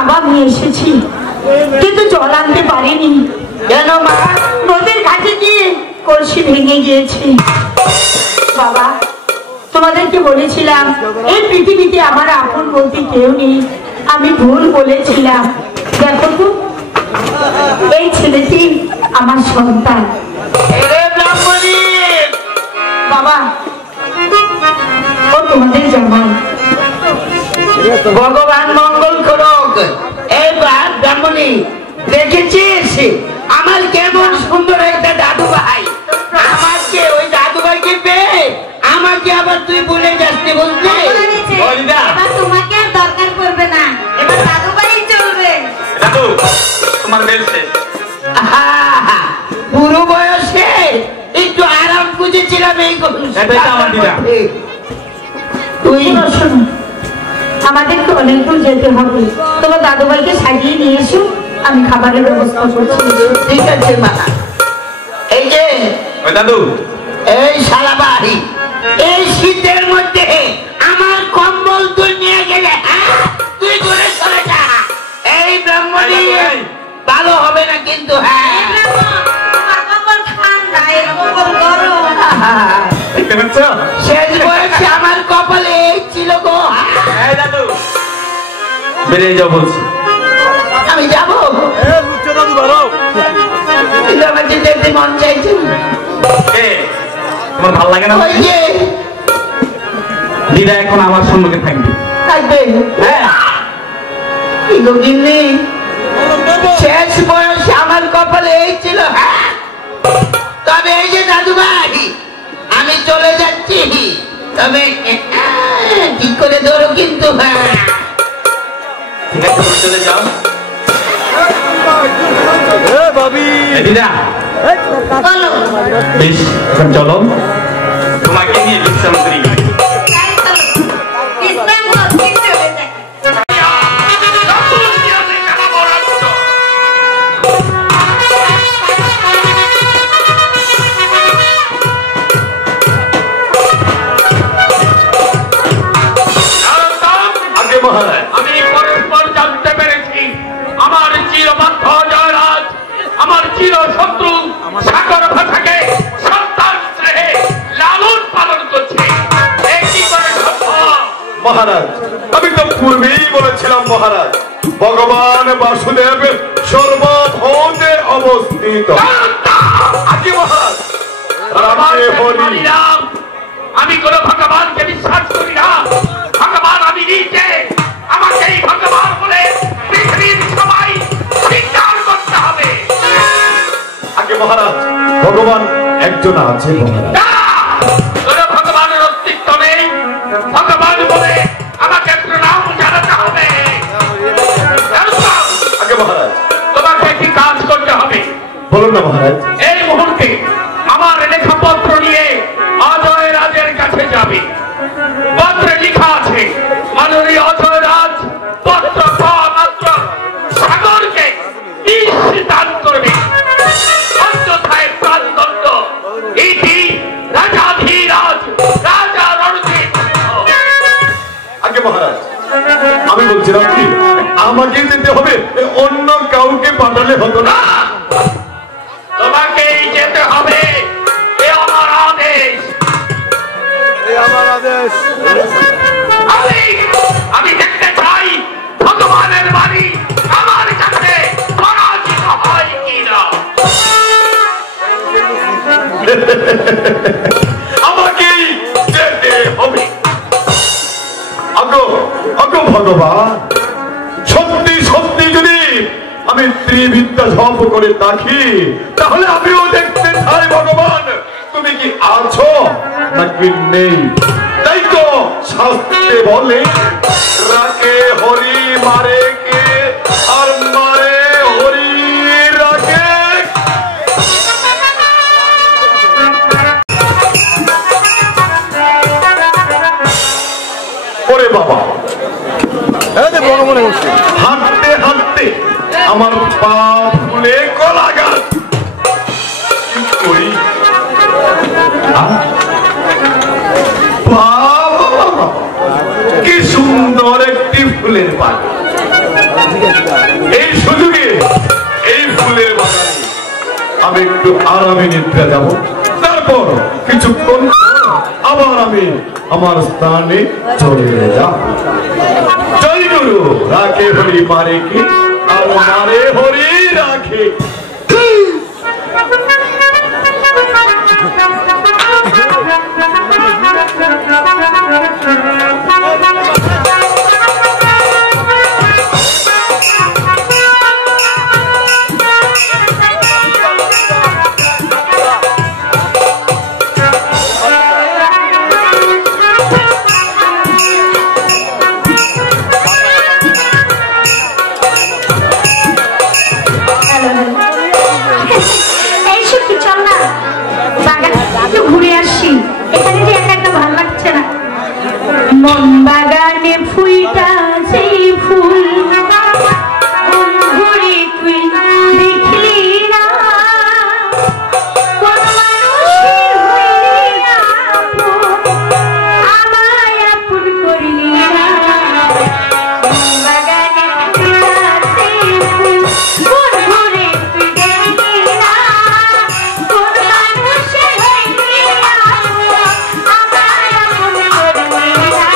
বাবা আমি এসেছি, কিন্তু জল আনতে পারিনি। কেন মা? নদীর ঘাটে গিয়ে কলসি ভেঙে গিয়েছে। বাবা, তোমাদেরকে বলেছিলাম এই পৃথিবীতে আমার আপন বলতে কেউ নেই, আমি ভুল বলেছিলাম। দেখো তো, এই ছেলেটি আমার সন্তান। বাবা, ও তোমাদের জামাই। ভগবান মঙ্গল করুক। এই ব্রাহ্মণী, দেখেছিস আমার কেমন সুন্দর একটা দাদু ভাই? আমাকে ওই দাদু ভাইকে পেয়ে আমাকে আবার তুই বলে যাচ্ছি বলতে তোমাকে আর দরকার পড়বে না, এবার দাদু ভাই চলবে। দাদু তোমার বেল শেষ। বুড়ো বয়সে একটু আরাম খুঁজেছিলাম। এই তুই শোনো, আমাদেরকে অনেক দূর যেতে হবে, তোমার দাদু ভাইকে সাজিয়ে নিয়ে এসো, আমি খাবারের ব্যবস্থা করছি। ঠিক আছে মা। এই যে দাদু, এই শালা বাড়ি, এই শীতের মধ্যে আমার কম্বল তুই নিয়ে গেলে তুই দূরে চলে যা। এই ব্রাহ্মণী ভালো হবে না কিন্তু। শেষ বয়সে আমার কপালে ছিল গো। বেরিয়ে যাও বলছি। আমি যাবো, আমাকে দেখতে মন চাইছে। তোমার ভালো লাগে না? ওই যে দিদা এখন আমার সম্মুখে থাকবে। থাকবে? হ্যাঁ। শেষ বয়সে আমার কপালে এই ছিল। তবে এই যে দাদু ভাই, আমি চলে যাচ্ছি, তবে ঠিক করে ধরো কিন্তু। ঠিক আছে, তুমি চলে যাও। দিদা বেশ, এখন চলো, তোমাকে নিয়ে বিশ্রাম করি। আমি পরস্পর জানতে পেরেছি আমার চিরবাধ্য জয়রাজ আমার চির শত্রু সাগর ভাষাকে সন্তান স্নেহে লালন পালন করছে। মহারাজ, আমি তো পূর্বেই বলেছিলাম মহারাজ, ভগবান বাসুদেব সর্বভৌতে অবস্থিত। আমি কোন ভগবানকে বিশ্বাস করি না। ভগবান আমি নিজে, আমাকে এই ভগবান বলে পৃথিবীর সবাই স্বীকার করতে হবে। আগে মহারাজ, ভগবান একজন আছে মহারাজ। ভগবানের অস্তিত্ব নেই। ভগবান বলে আমাকে প্রণাম জানাতে হবে। আগে মহারাজ, তোমাকে একটি কাজ করতে হবে। বলুন না মহারাজ। এই মুহূর্তে আমার লেখাপত্র নিয়ে অজয় রাজের কাছে যাবে। পত্রে লেখা আছে মাননীয় অজয় রাজ পত্র মাত্র সাগরকে দান করবে, অন্যথায় প্রাণদণ্ড। এটি রাজাধিরাজ রাজা রণজিৎ। আগে মহারাজ, আমি বলছিলাম কি আমাকে যেতে হবে, অন্য কাউকে পাঠালে হতো না? তোমাকেই যেতে হবে, এ আমার আদেশ। আমি দেখতে চাই ভগবানের বাণী আমার কাছে পরাজিত হয় কিনা। আমাকেই যেতে হবে। আগো ভগবান, সত্যি সত্যি যদি আমি ত্রিবিদ্যা জপ করে থাকি, তাহলে আমিও দেখতে চাই ভগবান তুমি কি আছো নাকি নেই। তাই তো শাস্ত্রে বলে, রাকে হরি মারে কে, আর মারে হরি রাকে। ওরে বাবা, হাঁটতে হাঁটতে আমার পা ফুলে গলা গাছ। কি করি? কি সুন্দর একটি ফুলের বাগান, এই সুযোগে এই ফুলের বাগানে আমি একটু আরামে নিদ্রা যাব, তারপর কিছুক্ষণ আবার আমি আমার স্থানে চলে যাব। জয় গুরু। রাখে হরি মারে কি আর মারে হরি রাখে। মন বাগানে ফুলটা সেই ফুল ঘুরে তুই দেখলি না, কোন মানুষের হইলি না আমায় আপন করলি না। মন বাগানে ফুলটা সেই ফুল ঘুরে তুই দেখলি না, কোন মানুষের হইলি না আমায় আপন করলি না।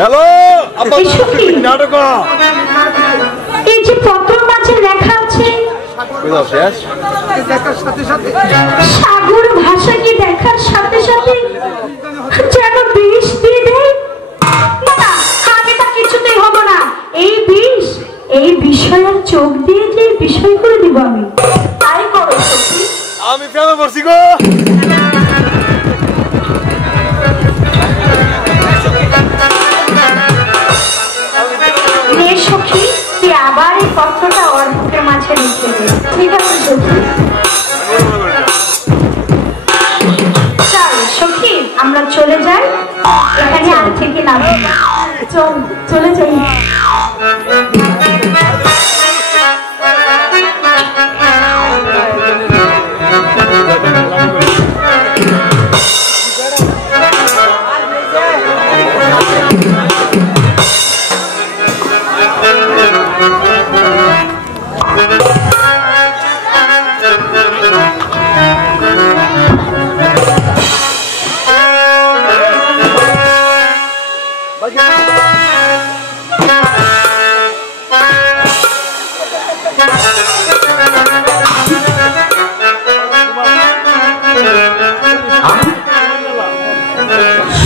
হ্যালো নাটক এই যে পত্র মাঝে লেখা আছে সাগর ভাষাকে দেখার সাথে সাথে যেন বিষ দিয়ে দেয়। না, আমি তা কিছুতেই হব না। এই বিষ, এই বিষয়ের চোখ দিয়ে যে বিষয় করে দিব আমি। তাই করো। আমি কেন বলছি গো?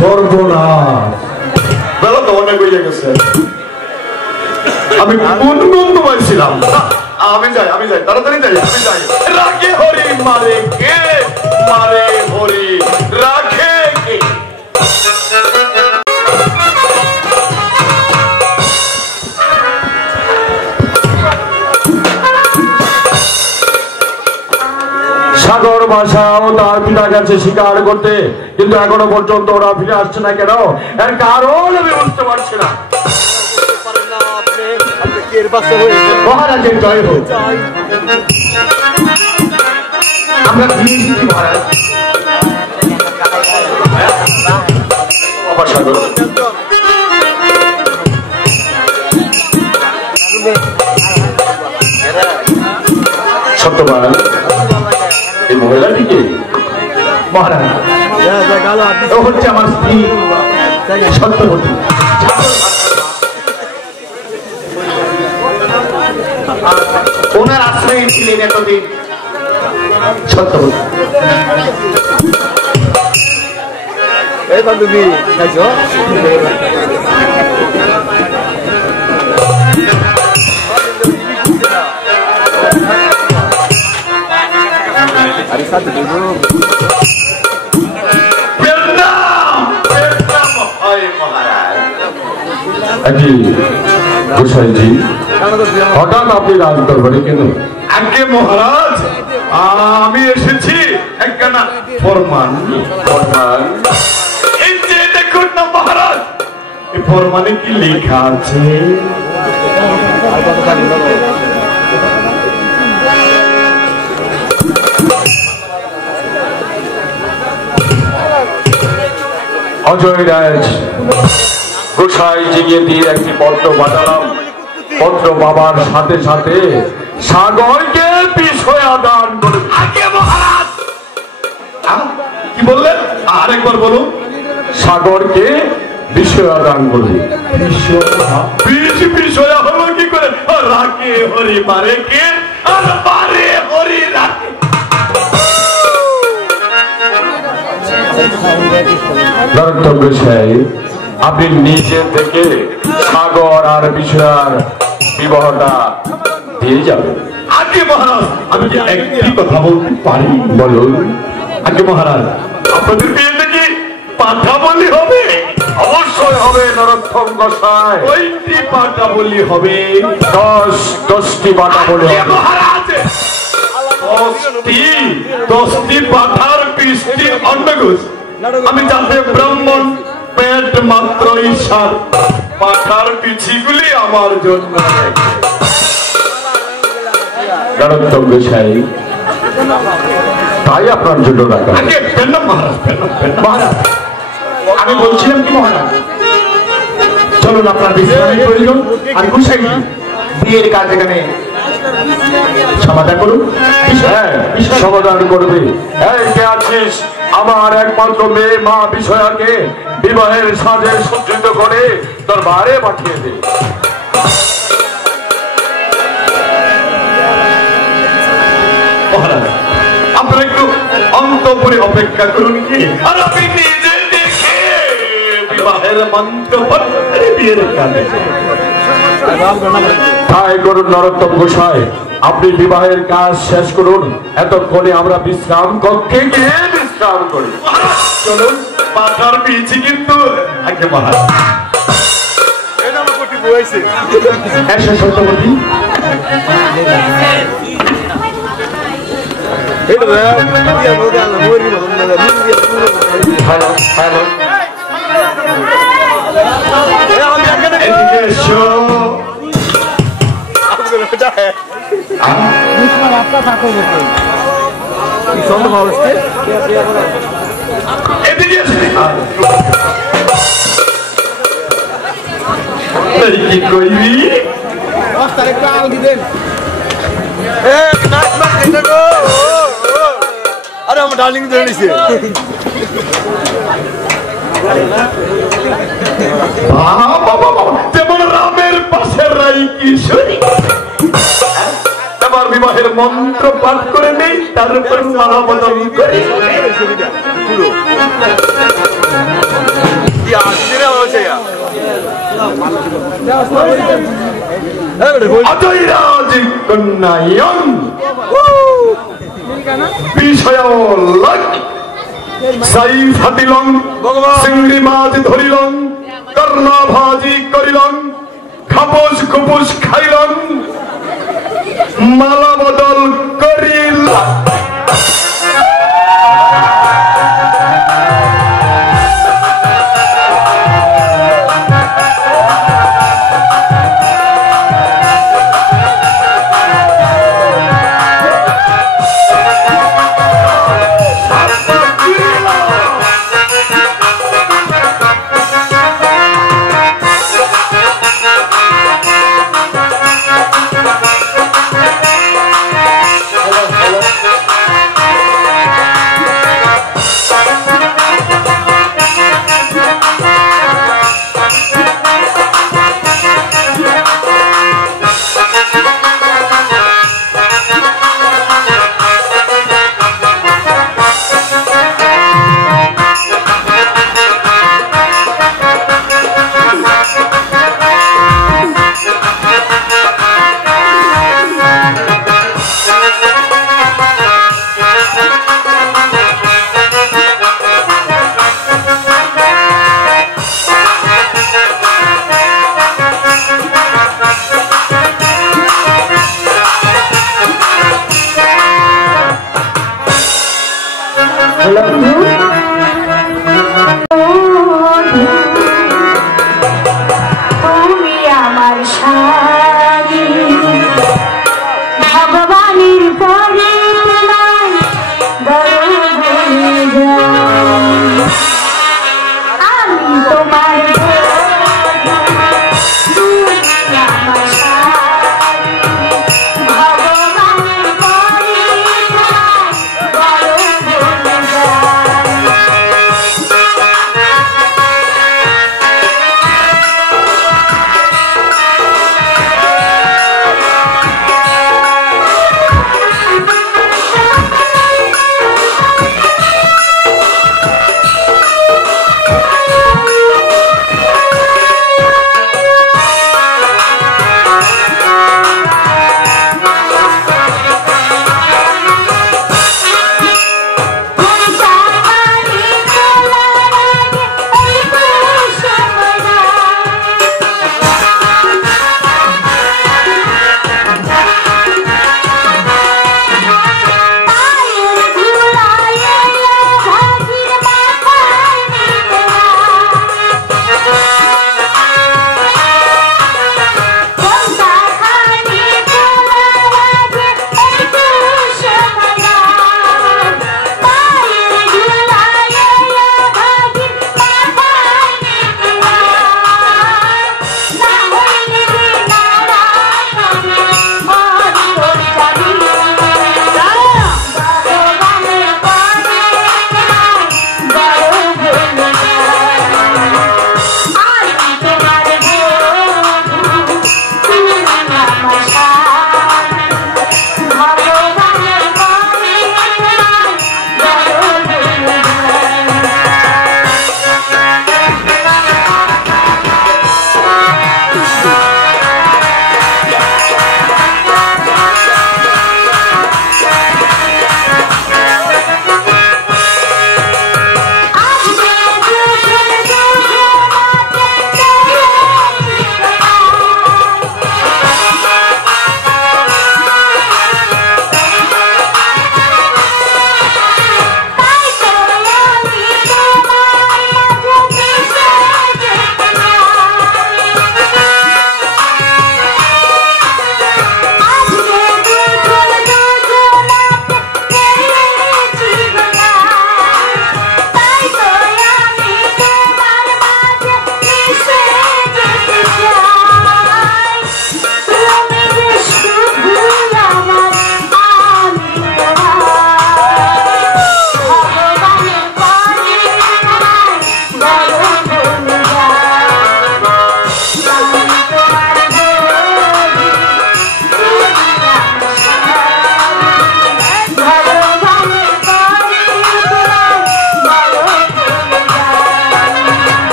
সর্বনাশ, বেলা তো অনেক হয়ে গেছে। আমি কোন বন্ধুমাই ছিলাম? আমি যাই তাড়াতাড়ি যাই, আমি যাই। রাখে হরি মারে কে, মারে হরি রাখে কে। সাগর ভাষাও তার পিতা গেছে শিকার করতে, কিন্তু এখনো পর্যন্ত ওরা ফিরে আসছে না কেন? এর কারণ আমি বুঝতে পারছি না। মহারাজের জয় হোক। আমরা মহারাজ সাগর সত্যবান এই মহিলাটিকে মহারাজ ও হচ্ছে আমার স্ত্রী সত্যবতী। ওনার আশ্রয়ে ছিলেন এতদিন সত্যবতী। এই বান্ধবী খাইছো? হঠাৎ আপনি রাজ দরবারে কেন? আগে মহারাজ আমি এসেছি একখানা ফরমান। এই যে দেখুন না মহারাজ, এই ফরমানে কি লেখা আছে? অজয় রাজ গোসাই জিগিয়ে দিয়ে একটি পত্র পাঠালাম। পত্র বাবার সাথে সাথে সাগরকে বিষয় দান করবে। আগে মহারাজ কি বললেন? আরেকবার বলুন। সাগরকে বিষয় দান করবে। বিষয় হলো কি করে? রাখে হরি মারে কে, আর মারে হরি রাখে। আপনি নিজে থেকে সাগর আর বিষয়ার বিবাহটা দিয়ে যাবেন। আগে মহারাজ আমি কি একটি কথা বলতে পারি? বলুন। আগে মহারাজ আপনাদের বিয়েতে কি পাঠা বলি হবে? অবশ্যই হবে নরোত্তম গোসাই। ওইটি পাঠা বলি হবে? 10টি পাঠা বলি হবে মহারাজ। 10টি পাঠার 20টি অন্নগোষ। আমি জানতে ব্রাহ্মণ পেট মাত্র ঈশ্বর, পাঠার পিছিগুলি আমার জন্য। নরোত্তম গোসাই তাই আপনার জন্য রাখা। মহারাজ আমি বলছিলাম কি মহারাজ, চলুন আপনার বিশ্রামের প্রয়োজন। আর গোসাই বিয়ের কাজ এখানে সমাধান করুন। সমাধান করবে। এই কে আছিস? আমার একমাত্র মেয়ে মা বিষয়াকে বিবাহের সাজে সজ্জিত করে তোর বাড়ি পাঠিয়ে দে। মহারাজ আপনারা একটু অন্তঃপুরে অপেক্ষা করুন কি, আর আপনি নিজে দেখে বিবাহের মন্ত্র বিয়ের কাজে তাই করুন। নরোত্তম গোসাই আপনি বিবাহের কাজ শেষ করুন, এতক্ষণে আমরা বিশ্রাম কক্ষে গিয়ে বিশ্রাম করি। চলুন, পাঠার পেয়েছি কিন্তু আগে মহারাজ সত্যবতী কি কইবি? আরে আমার ডার্লিং ধরেছে। যেমন রামের পাশের রাই কিশোরী, আমার বিবাহের মন্ত্র পাঠ করে নেই, তার উপর মালা বদল করে অজয়রাজ কন্যায়ন বিষয় লাগ সাইফ হাতিলং চিংড়ি মাছ ধরিলং কর্ণা ভাজি করিলং খাপোস খুপুস খাইলং মালা বদল করিলাম।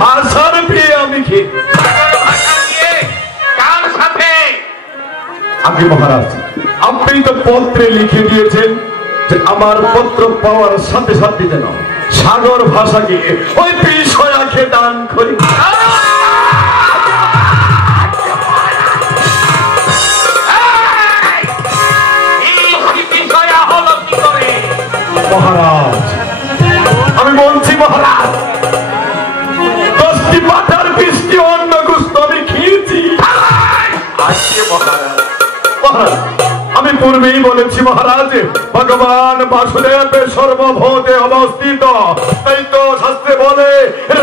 ভাষার বিয়ে আমি খেয়ে কার সাথে? আগে মহারাজ, আপনি তো পত্রে লিখে দিয়েছেন যে আমার পত্র পাওয়ার সাথে সাথে যেন সাগর ভাষাকে ওই বিষয়াকে দান করি। মহারাজ, আমি বলছি মহারাজ, 10টি পাতার 20টি অন্ন গুস্ত আমি খেয়েছি। মহারাজ, আমি পূর্বেই বলেছি মহারাজ, ভগবান বাসুদেব সর্বভূতে অবস্থিত, তাই তো শাস্ত্রে বলে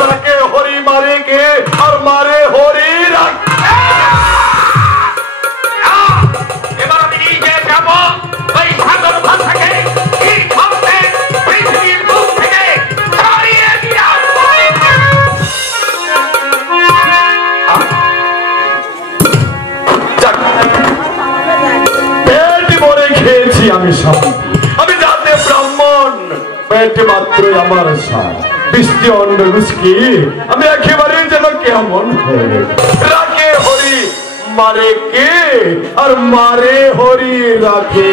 রাকে হরি মারে কে, আর মারে হরি রাখ। এবার আমি নিজে যাব ওই সাগর ভাষাকে পৃথিবীর বুক থেকে সরিয়ে দিয়ে আসবো। পেট ভরে খেয়েছি আমি সব, আমি জাতে ব্রাহ্মণ, পেট মাত্রই আমার সার। 20টি অন্ন গুস্কি আমি একেবারে যেন কেমন রাখে হরি মারে কে, আর মারে হরি রাখে।